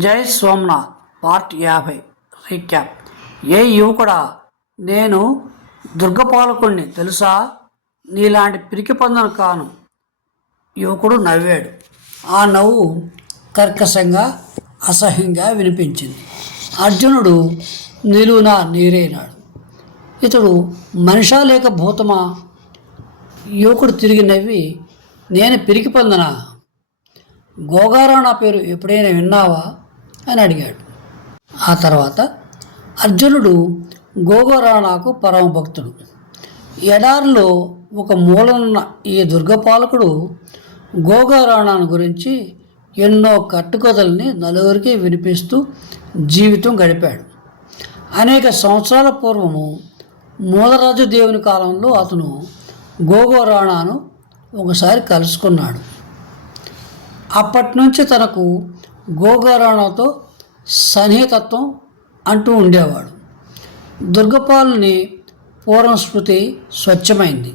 జై సోమనాథ్ పార్ట్ యాభై రీక్యాప్. ఏ యువకుడా నేను దుర్గపాలకుణ్ణి తెలుసా? నీలాంటి పిరికి పొందను కాను. యువకుడు నవ్వాడు. ఆ నవ్వు కర్కశంగా అసహ్యంగా వినిపించింది. అర్జునుడు నిలువున నీరైనాడు ఇతడు మనిషా లేక భూతమా? యువకుడు తిరిగి నవ్వి నేను పిరికి పొందనా? గోగారాణా పేరు ఎప్పుడైనా విన్నావా? అని అడిగాడు. ఆ తర్వాత అర్జునుడు గోగారాణాకు పరమ భక్తుడు ఎడారిలో ఒక మూలనున్న ఈ దుర్గపాలకుడు గోగారాణాను గురించి ఎన్నో కట్టుకథల్ని నలుగురికి వినిపిస్తూ జీవితం గడిపాడు. అనేక సంవత్సరాల పూర్వము మూలరాజు దేవుని కాలంలో అతను గోగోరాణాను ఒకసారి కలుసుకున్నాడు. అప్పటి నుంచి తనకు గోగారాణతో సన్నిహితత్వం అంటూ ఉండేవాడు. దుర్గపాలుని పూర్వం స్మృతి స్వచ్ఛమైంది.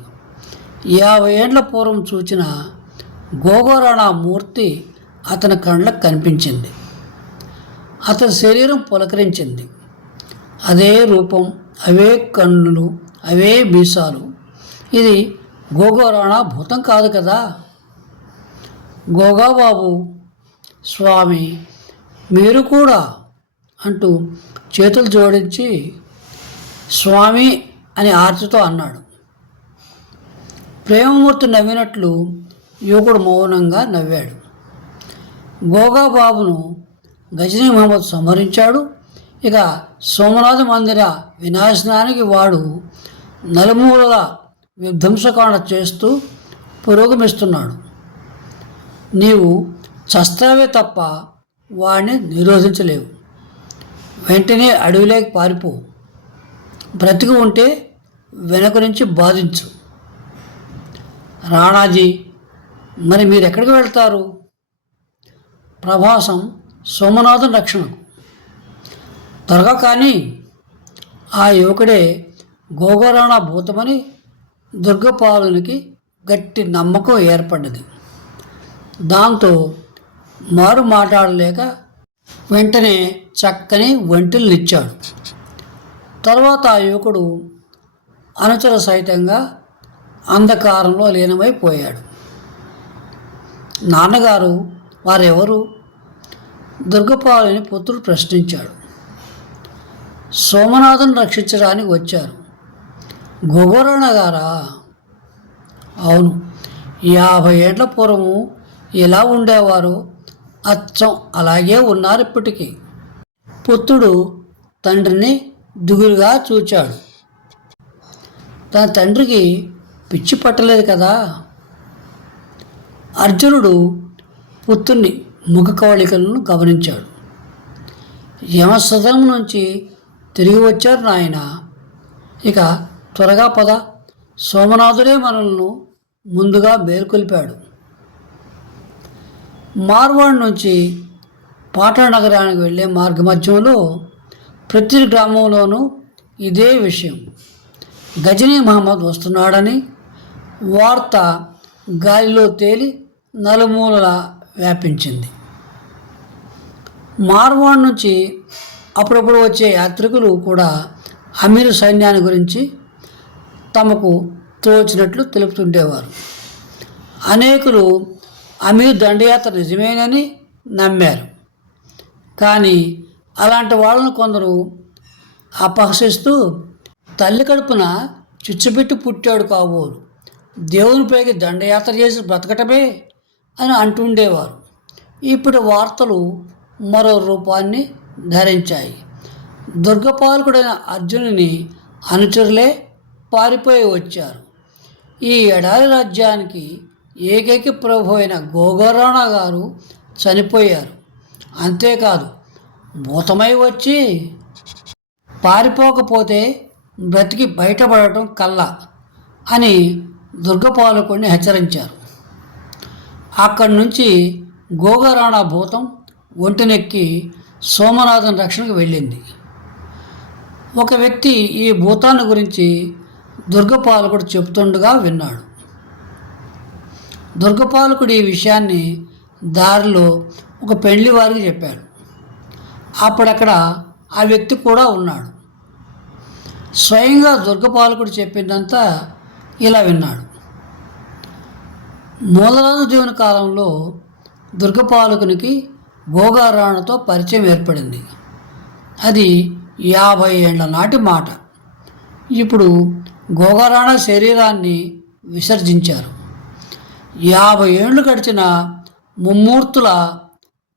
యాభై ఏండ్ల పూర్వం చూచిన గోగోరాణ మూర్తి అతని కళ్ళకు కనిపించింది. అతని శరీరం పులకరించింది. అదే రూపం అవే కన్నులు అవే మీసాలు. ఇది గోగోరాణ భూతం కాదు కదా? గోగాబాబు స్వామి మీరు కూడా అంటూ చేతులు జోడించి స్వామి అని ఆర్తితో అన్నాడు. ప్రేమమూర్తి నవ్వినట్లు యువకుడు మౌనంగా నవ్వాడు. గోగాబాబును గజనీ మహమ్మద్ సంహరించాడు. ఇక సోమనాథ మందిర వినాశనానికి వాడు నలుమూలల విధ్వంసకాండ చేస్తూ పురోగమిస్తున్నాడు. నీవు చస్తావే తప్ప వాడిని నిరోధించలేవు. వెంటనే అడవిలోకి పారిపో. బ్రతికి ఉంటే వెనక నుంచి బాధించు. రాణాజీ మరి మీరు ఎక్కడికి వెళ్తారు? ప్రభాసం సోమనాథన్ రక్షణకు. త్వరగా కానీ ఆ యువకుడే గోగోరాణ భూతమని దుర్గపాలునికి గట్టి నమ్మకం ఏర్పడ్డది. దాంతో మారు మాట్లాడలేక వెంటనే చక్కని వంటిల్నిచ్చాడు. తర్వాత ఆ యువకుడు అనుచర సహితంగా అంధకారంలో లీనమైపోయాడు నాన్నగారు వారెవరు? దుర్గపాలుని పుత్రుడు ప్రశ్నించాడు. సోమనాథన్ రక్షించడానికి వచ్చారు. గోగోరణ గారా? అవును. యాభై ఏండ్ల పూర్వము ఎలా ఉండేవారు? అచ్చం. అలాగే ఉన్నారు ఇప్పటికీ. పుత్రుడు తండ్రిని దిగులుగా చూచాడు. తన తండ్రికి పిచ్చి పట్టలేదు కదా. అర్జునుడు పుత్రుని ముఖ కవళికలను గమనించాడు. యమసదనం నుంచి తిరిగి వచ్చారు నాయన. ఇక త్వరగా పద. సోమనాథుడే మనల్ని ముందుగా మేల్కొల్పాడు. మార్వాడ్ నుంచి పాటా నగరానికి వెళ్ళే మార్గ మధ్యంలో ప్రతి గ్రామంలోనూ ఇదే విషయం. గజనీ మహమ్మద్ వస్తున్నాడని వార్త గాలిలో తేలి నలుమూలల వ్యాపించింది. మార్వాడ్ నుంచి అప్పుడప్పుడు వచ్చే యాత్రికులు కూడా అమీర్ సైన్యాన్ని గురించి తమకు తోచినట్లు తెలుపుతుండేవారు. అనేకులు అమీర్ దండయాత్ర నిజమేనని నమ్మారు. కానీ అలాంటి వాళ్ళను కొందరు అపహసిస్తూ తల్లి కడుపున చిచ్చుపెట్టి పుట్టాడు కాబోలు. దేవునిపైకి దండయాత్ర చేసి బ్రతకటమే అని అంటుండేవారు. ఇప్పుడు వార్తలు మరో రూపాన్ని ధరించాయి. దుర్గపాలకుడైన అర్జునుని అనుచరులే పారిపోయి వచ్చారు. ఈ ఎడారి రాజ్యానికి ఏకైక ప్రభు అయిన గోగరాణ గారు చనిపోయారు. అంతేకాదు భూతమై వచ్చి పారిపోకపోతే బ్రతికి బయటపడటం కల్లా అని దుర్గపాలకుడిని హెచ్చరించారు. అక్కడి నుంచి గోగరాణ భూతం ఒంటినెక్కి సోమనాథన్ రక్షణకు వెళ్ళింది. ఒక వ్యక్తి ఈ భూతాన్ని గురించి దుర్గపాలకుడు చెబుతుండగా విన్నాడు. దుర్గపాలకుడు ఈ విషయాన్ని దారిలో ఒక పెళ్ళి వారికి చెప్పాడు. అప్పుడక్కడ ఆ వ్యక్తి కూడా ఉన్నాడు. స్వయంగా దుర్గపాలకుడు చెప్పిందంతా ఇలా విన్నాడు. మూలరాజు దేవుని కాలంలో దుర్గపాలకునికి గోగారాణతో పరిచయం ఏర్పడింది. అది యాభై ఏళ్ళ నాటి మాట. ఇప్పుడు గోగారాణ శరీరాన్ని విసర్జించారు. యాభై ఏళ్ళు గడిచిన ముమ్మూర్తుల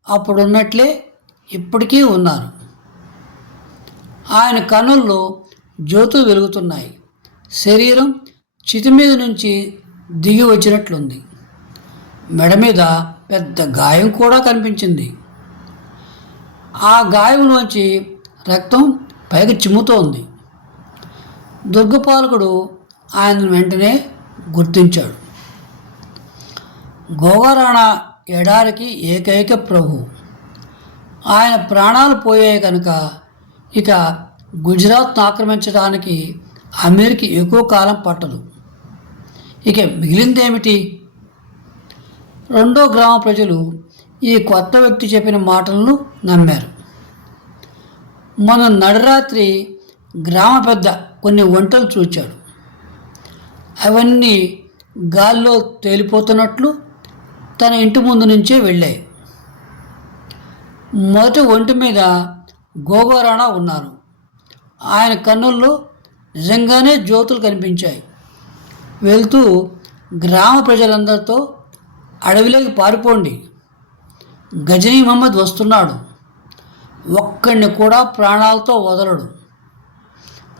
అప్పుడున్నట్లే ఇప్పటికీ ఉన్నారు. ఆయన కనుల్లో జ్యోతులు వెలుగుతున్నాయి. శరీరం చితి మీద నుంచి దిగి వచ్చినట్లుంది. మెడ మీద పెద్ద గాయం కూడా కనిపించింది. ఆ గాయంలోంచి రక్తం పైకి చిమ్ముతోంది. దుర్గపాలకుడు ఆయన వెంటనే గుర్తించాడు. గోవరాణ ఎడారికి ఏకైక ప్రభు. ఆయన ప్రాణాలు పోయాయి కనుక ఇక గుజరాత్ను ఆక్రమించడానికి అమీర్కి ఎక్కువ కాలం పట్టదు. ఇక మిగిలిందేమిటి? రెండో గ్రామ ప్రజలు ఈ కొత్త వ్యక్తి చెప్పిన మాటలను నమ్మారు. మన నడరాత్రి గ్రామ పెద్ద కొన్ని వంటలు చూచాడు. అవన్నీ గాల్లో తేలిపోతున్నట్లు తన ఇంటి ముందు నుంచే వెళ్ళాయి. మొదటి ఒంటి మీద గోగోరాణ ఉన్నారు. ఆయన కన్నుల్లో నిజంగానే జ్యోతులు కనిపించాయి. వెళ్తూ గ్రామ ప్రజలందరితో అడవిలోకి పారిపోండి. గజనీ మహమ్మద్ వస్తున్నాడు. ఒక్కడిని కూడా ప్రాణాలతో వదలడు.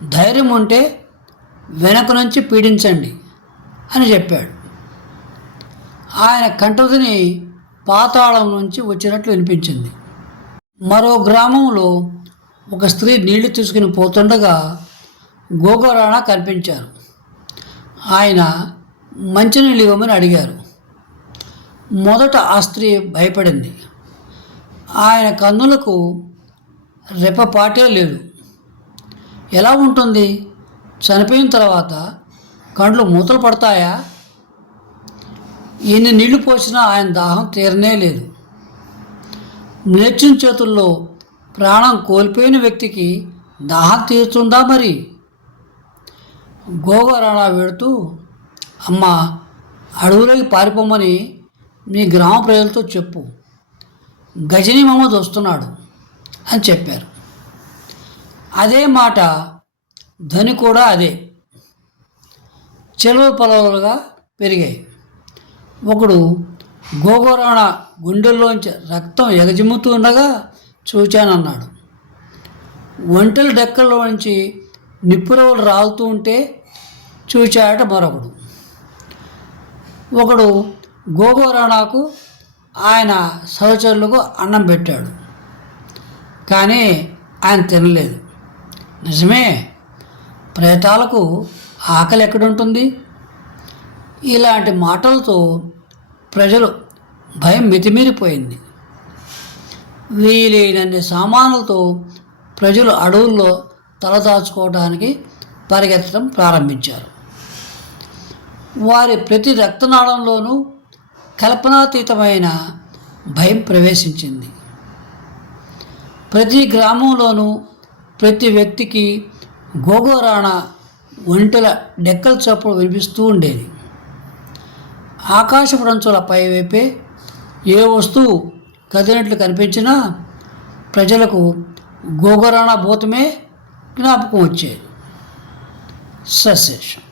ధైర్యం ఉంటే వెనక నుంచి పీడించండి అని చెప్పాడు. ఆయన కంఠధిని పాతాళం నుంచి వచ్చినట్లు వినిపించింది. మరో గ్రామంలో ఒక స్త్రీ నీళ్ళు తీసుకుని పోతుండగా గోగోరాణ కనిపించారు. ఆయన మంచినీళ్ళు ఇవ్వమని అడిగారు. మొదట ఆ స్త్రీ భయపడింది. ఆయన కన్నులకు రెప్పపాటే లేదు. ఎలా ఉంటుంది? చనిపోయిన తర్వాత కండ్లు మూతలు పడతాయా? ఎన్ని నీళ్ళు పోసినా ఆయన దాహం తీరనే లేదు. నేర్చిన చేతుల్లో ప్రాణం కోల్పోయిన వ్యక్తికి దాహం తీరుతుందా మరి? గోగరాణా వెడుతూ అమ్మ అడవులోకి పారిపోమని మీ గ్రామ ప్రజలతో చెప్పు. గజనీ మహమ్మద్ వస్తున్నాడు అని చెప్పారు. అదే మాట ధని కూడా అదే. చెలవు పొలవలుగా పెరిగాయి. ఒకడు గోగోరాణ గుండెల్లోంచి రక్తం ఎగజిమ్ముతూ ఉండగా చూచానన్నాడు. ఒంటెల డెక్కల్లో నుంచి నిప్పురవులు రాలుతూ ఉంటే చూచాట మరొకడు. ఒకడు గోగోరాణాకు ఆయన సహచరులకు అన్నం పెట్టాడు. కానీ ఆయన తినలేదు. నిజమే ప్రేతాలకు ఆకలి ఎక్కడుంటుంది? ఇలాంటి మాటలతో ప్రజలు భయం మితిమీరిపోయింది. వీలైనన్ని సామానులతో ప్రజలు అడవుల్లో తలదాచుకోవడానికి పరిగెత్తడం ప్రారంభించారు. వారి ప్రతి రక్తనాళంలోనూ కల్పనాతీతమైన భయం ప్రవేశించింది. ప్రతి గ్రామంలోనూ ప్రతి వ్యక్తికి గోగోరాణ ఒంటెల డెక్కల చప్పుడు వినిపిస్తూ ఉండేది. ఆకాశపు రంచుల పైవైపే ఏ వస్తువు కదిలినట్లు కనిపించినా ప్రజలకు గోగరాణ భూతమే జ్ఞాపకం వచ్చేది. సస్సేషన్